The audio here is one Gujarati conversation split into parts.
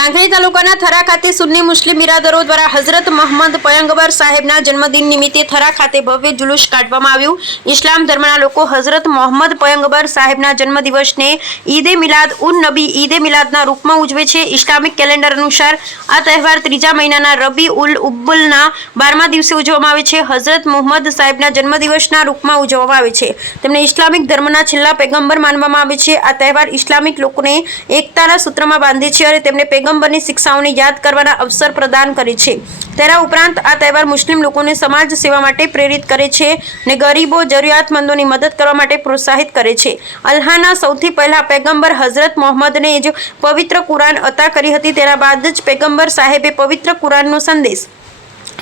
કાંકરેજ તાલુકાના થરા ખાતે સુન્ની મુસ્લિમ બિરાદરો દ્વારા હઝરત મોહમ્મદ પયંગબર સાહેબના જન્મદિન નિમિત્તે થરા ખાતે ભવ્ય જુલુસ કાઢવામાં આવ્યું. ઇસ્લામ ધર્મના લોકો હઝરત મોહમ્મદ પયંગબર સાહેબના જન્મદિવસને ઈદે મિલાદ ઉન નબી ઈદે મિલાદના રૂપમાં ઉજવે છે. ઇસ્લામિક કેલેન્ડર અનુસાર આ તહેવાર ત્રીજા મહિનાના રબી ઉલ ઉબ્બુલના બારમા દિવસે ઉજવવામાં આવે છે. હઝરત મોહમ્મદ સાહેબના જન્મદિવસના રૂપમાં ઉજવવામાં આવે છે. તેમને ઇસ્લામિક ધર્મના છેલ્લા પેગંબર માનવામાં આવે છે. આ તહેવાર ઇસ્લામિક લોકોને એકતાના સૂત્રમાં બાંધે છે અને તેમને પેગંબરની શિક્ષાઓને યાદ કરવાના અવસર પ્રદાન કરે છે. તેના ઉપરાંત આ તહેવાર મુસ્લિમ લોકોને સમાજ સેવા માટે પ્રેરિત કરે છે ને ગરીબો જરૂરિયાતમંદોની મદદ કરવા માટે પ્રોત્સાહિત કરે છે. અલ્હાના સૌથી પહેલા પેગંબર હઝરત મોહમ્મદને જ પવિત્ર કુરાન અતા કરી હતી. તેના બાદ જ પેગંબર સાહેબે પવિત્ર કુરાનનો સંદેશ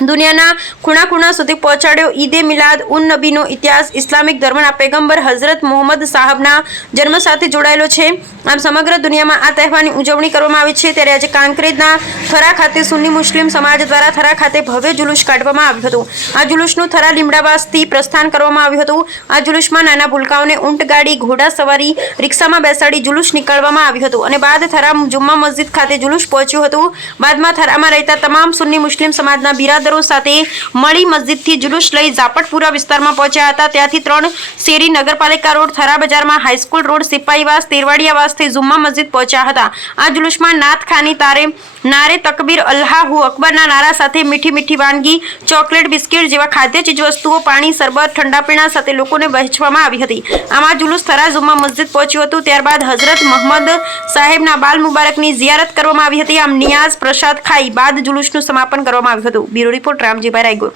દુનિયાના ખૂણા ખૂણા સુધી પહોંચાડ્યો ઈદે મિલાદ ઉન નબીનો ઇતિહાસ ઇસ્લામિક ધર્મના પેગંબર હઝરત મોહમ્મદ સાહબના જન્મ સાથે જોડાયેલો છે. આમ સમગ્ર દુનિયામાં આ તહેવારની ઉજવણી કરવામાં આવે છે. ત્યારે આજે કાંકરેજના થરા ખાતે સુન્ની મુસ્લિમ સમાજ દ્વારા થરા ખાતે ભવ્ય જુલુસ કાઢવામાં આવ્યું હતું. આ જુલુસનું થરા લીમડાવાસથી પ્રસ્થાન કરવામાં આવ્યું હતું. આ જુલુસમાં નાના ભૂલકાઓને ઊંટ ગાડી, ઘોડા સવારી, રિક્ષામાં બેસાડી જુલુસ નીકળવામાં આવ્યું હતું અને બાદ થરા જુમ્મા મસ્જિદ ખાતે જુલુસ પહોંચ્યું હતું. બાદમાં થરામાં રહેતા તમામ સુન્ની મુસ્લિમ સમાજના બિરાદરો સાથે મળી મસ્જિદથી જુલુસ લઈ ઝાપટપુરા વિસ્તારમાં પહોંચ્યા હતા. ત્યાંથી ત્રણ શેરી નગરપાલિકા રોડ, થરા બજારમાં હાઈસ્કૂલ રોડ સિપાહીવાસ તેરવાડિયાવાસથી જુમ્મા મસ્જિદ પહોંચ્યા હતા. આ જુલુસમાં નાથ ખાની તારે, નારે તકબીર, અલ્લાહુ અકબરના નારા સાથે મીઠી મીઠી વાનગી, ચોકલેટ, બિસ્કિટ જેવા ખાદ્ય ચીજવસ્તુઓ પાણી, શરબત ઠંડા પીણા સાથે લોકોને વહેંચવામાં આવી હતી. આમાં જુલુસ થરા જુમ્મા મસ્જિદ પહોંચ્યું હતું. ત્યારબાદ હઝરત મોહમ્મદ સાહેબના બાલ મુબારકની જિયારત કરવામાં આવી હતી. આમ નિયાઝ, પ્રસાદ ખાઈ બાદ જુલુસનું સમાપન કરવામાં આવ્યું હતું. Bureau report Ramjibhai Raygur